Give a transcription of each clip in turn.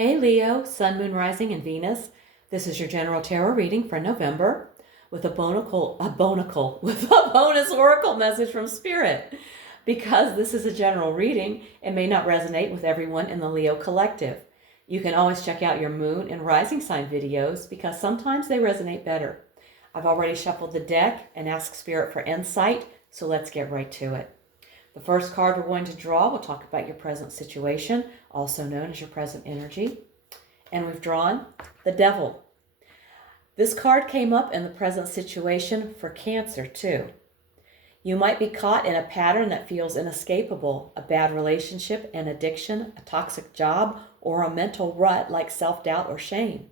Hey Leo, Sun, Moon, Rising, and Venus. This is your general tarot reading for November with a bonus oracle message from Spirit. Because this is a general reading, it may not resonate with everyone in the Leo collective. You can always check out your Moon and Rising sign videos because sometimes they resonate better. I've already shuffled the deck and asked Spirit for insight, so let's get right to it. The first card we're going to draw will talk about your present situation, also known as your present energy. And we've drawn the Devil. This card came up in the present situation for Cancer too. You might be caught in a pattern that feels inescapable, a bad relationship, an addiction, a toxic job, or a mental rut like self-doubt or shame.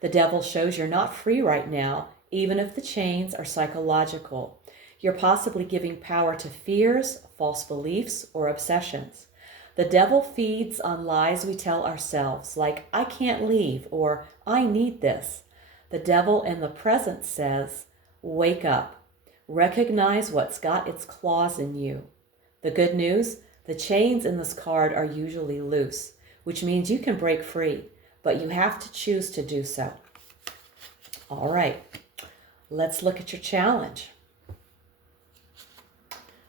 The Devil shows you're not free right now, even if the chains are psychological. You're possibly giving power to fears, false beliefs, or obsessions. The Devil feeds on lies we tell ourselves, like, I can't leave, or I need this. The Devil in the present says, wake up. Recognize what's got its claws in you. The good news, the chains in this card are usually loose, which means you can break free, but you have to choose to do so. All right, let's look at your challenge.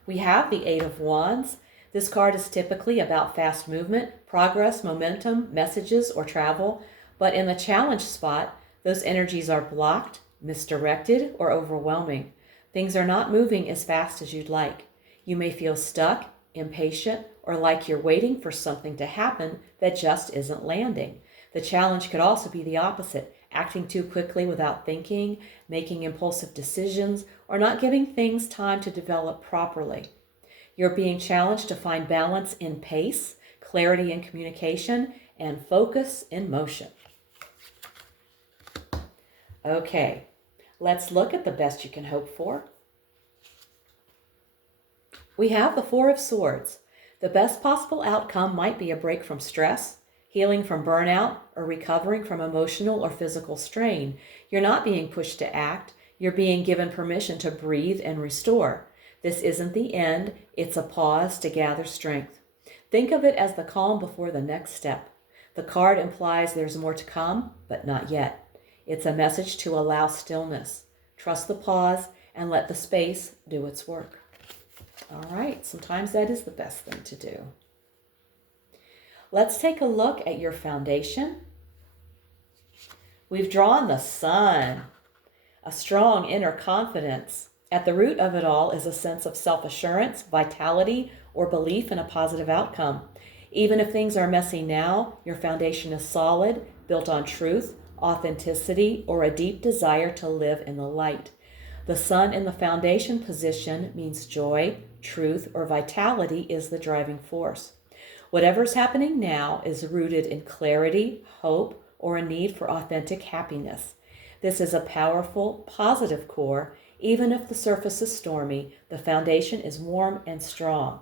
We have the Eight of Wands. This card is typically about fast movement, progress, momentum, messages, or travel. But in the challenge spot, those energies are blocked, misdirected, or overwhelming. Things are not moving as fast as you'd like. You may feel stuck, impatient, or like you're waiting for something to happen that just isn't landing. The challenge could also be the opposite, acting too quickly without thinking, making impulsive decisions, or not giving things time to develop properly. You're being challenged to find balance in pace, clarity in communication, and focus in motion. Okay, let's look at the best you can hope for. We have the Four of Swords. The best possible outcome might be a break from stress, healing from burnout, or recovering from emotional or physical strain. You're not being pushed to act. You're being given permission to breathe and restore. This isn't the end. It's a pause to gather strength. Think of it as the calm before the next step. The card implies there's more to come, but not yet. It's a message to allow stillness. Trust the pause and let the space do its work. All right, sometimes that is the best thing to do. Let's take a look at your foundation. We've drawn the Sun, a strong inner confidence. At the root of it all is a sense of self-assurance, vitality, or belief in a positive outcome. Even if things are messy now, your foundation is solid, built on truth, authenticity, or a deep desire to live in the light. The Sun in the foundation position means joy, truth, or vitality is the driving force. Whatever's happening now is rooted in clarity, hope, or a need for authentic happiness. This is a powerful, positive core. Even if the surface is stormy, the foundation is warm and strong.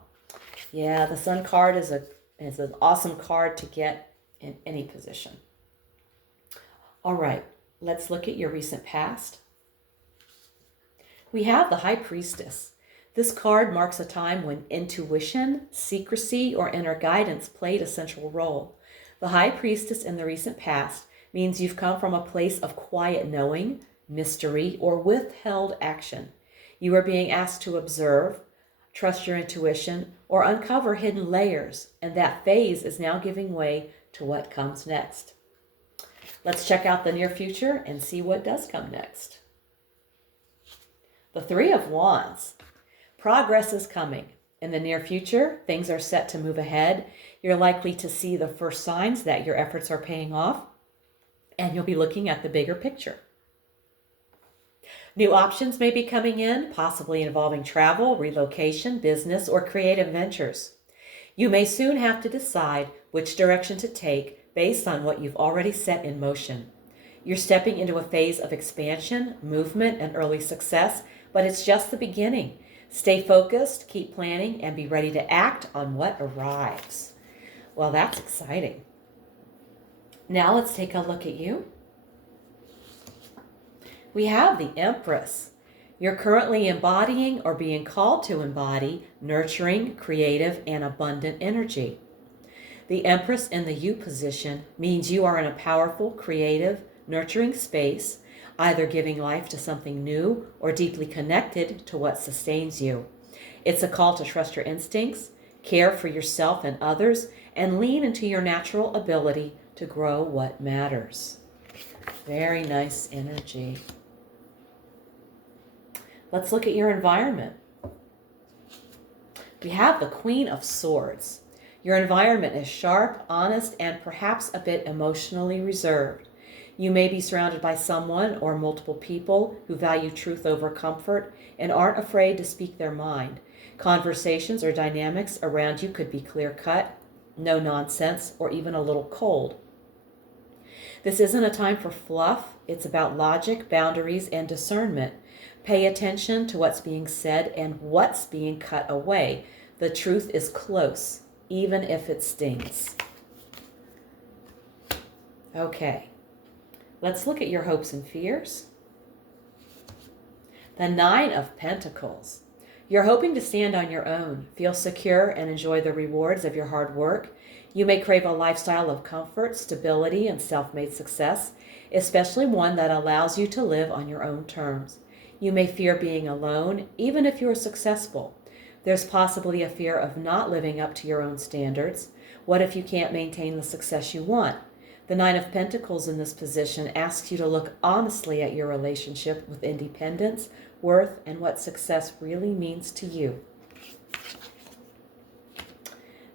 Yeah, the Sun card is an awesome card to get in any position. All right, let's look at your recent past. We have the High Priestess. This card marks a time when intuition, secrecy, or inner guidance played a central role. The High Priestess in the recent past means you've come from a place of quiet knowing, mystery, or withheld action. You are being asked to observe, trust your intuition, or uncover hidden layers, and that phase is now giving way to what comes next. Let's check out the near future and see what does come next. The Three of Wands. Progress is coming. In the near future, things are set to move ahead. You're likely to see the first signs that your efforts are paying off, and you'll be looking at the bigger picture. New options may be coming in, possibly involving travel, relocation, business, or creative ventures. You may soon have to decide which direction to take based on what you've already set in motion. You're stepping into a phase of expansion, movement, and early success, but it's just the beginning. Stay focused, keep planning, and be ready to act on what arrives. Well, that's exciting. Now let's take a look at you. We have the Empress. You're currently embodying or being called to embody nurturing, creative, and abundant energy. The Empress in the You position means you are in a powerful, creative, nurturing space, either giving life to something new or deeply connected to what sustains you. It's a call to trust your instincts, care for yourself and others, and lean into your natural ability to grow what matters. Very nice energy. Let's look at your environment. We have the Queen of Swords. Your environment is sharp, honest, and perhaps a bit emotionally reserved. You may be surrounded by someone or multiple people who value truth over comfort and aren't afraid to speak their mind. Conversations or dynamics around you could be clear-cut, no nonsense, or even a little cold. This isn't a time for fluff. It's about logic, boundaries, and discernment. Pay attention to what's being said and what's being cut away. The truth is close, even if it stings. Okay, let's look at your hopes and fears. The Nine of Pentacles. You're hoping to stand on your own, feel secure, and enjoy the rewards of your hard work. You may crave a lifestyle of comfort, stability, and self-made success, especially one that allows you to live on your own terms. You may fear being alone, even if you're successful. There's possibly a fear of not living up to your own standards. What if you can't maintain the success you want? The Nine of Pentacles in this position asks you to look honestly at your relationship with independence, worth, and what success really means to you.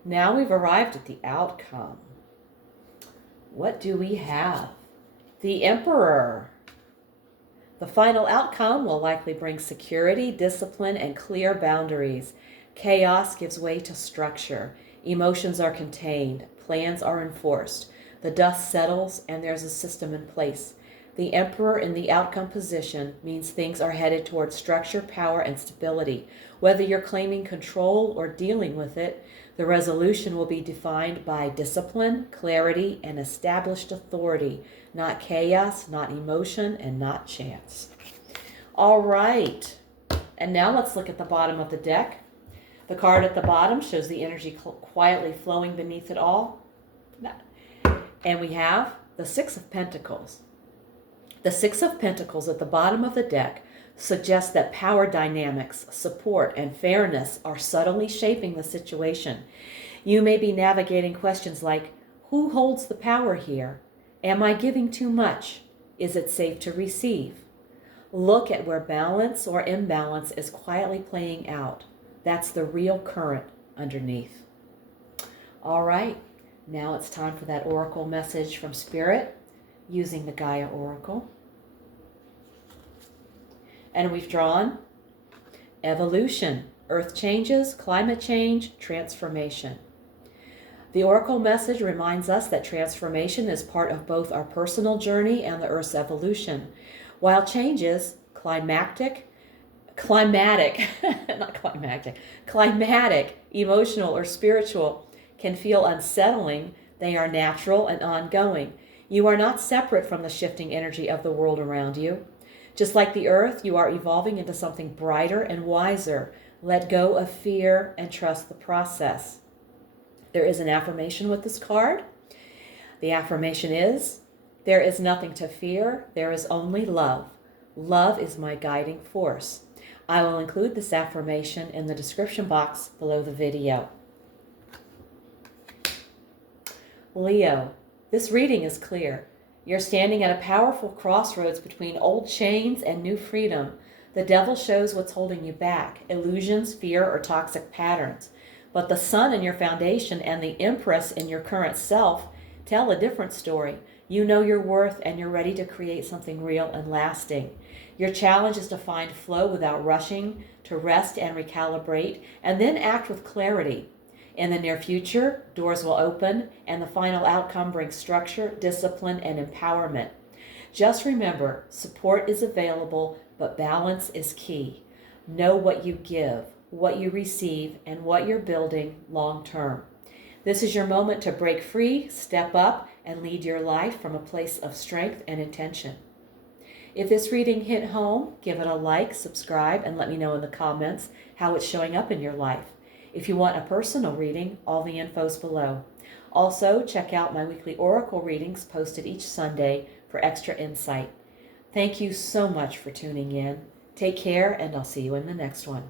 Now we've arrived at the outcome. What do we have? The Emperor. The final outcome will likely bring security, discipline, and clear boundaries. Chaos gives way to structure. Emotions are contained. Plans are enforced. The dust settles, and there's a system in place. The Emperor in the outcome position means things are headed toward structure, power, and stability. Whether you're claiming control or dealing with it, the resolution will be defined by discipline, clarity, and established authority. Not chaos, not emotion, and not chance. All right. And now let's look at the bottom of the deck. The card at the bottom shows the energy quietly flowing beneath it all. And we have the Six of Pentacles. The Six of Pentacles at the bottom of the deck suggests that power dynamics, support, and fairness are subtly shaping the situation. You may be navigating questions like, who holds the power here? Am I giving too much? Is it safe to receive? Look at where balance or imbalance is quietly playing out. That's the real current underneath. All right, now it's time for that oracle message from Spirit using the Gaia Oracle. And we've drawn evolution, earth changes, climate change, transformation. The oracle message reminds us that transformation is part of both our personal journey and the Earth's evolution. While changes, climatic, emotional, or spiritual, can feel unsettling, they are natural and ongoing. You are not separate from the shifting energy of the world around you. Just like the Earth, you are evolving into something brighter and wiser. Let go of fear and trust the process. There is an affirmation with this card. The affirmation is, there is nothing to fear, there is only love. Love is my guiding force. I will include this affirmation in the description box below the video. Leo, this reading is clear. You're standing at a powerful crossroads between old chains and new freedom. The devil shows what's holding you back, illusions, fear, or toxic patterns. But the sun in your foundation and the Empress in your current self tell a different story. You know your worth and you're ready to create something real and lasting. Your challenge is to find flow without rushing, to rest and recalibrate, and then act with clarity. In the near future, doors will open, and the final outcome brings structure, discipline, and empowerment. Just remember, support is available, but balance is key. Know what you give, what you receive, and what you're building long term. This is your moment to break free, step up, and lead your life from a place of strength and intention. If this reading hit home, give it a like, subscribe, and let me know in the comments how it's showing up in your life. If you want a personal reading, all the info's below. Also, check out my weekly oracle readings posted each Sunday for extra insight. Thank you so much for tuning in. Take care, and I'll see you in the next one.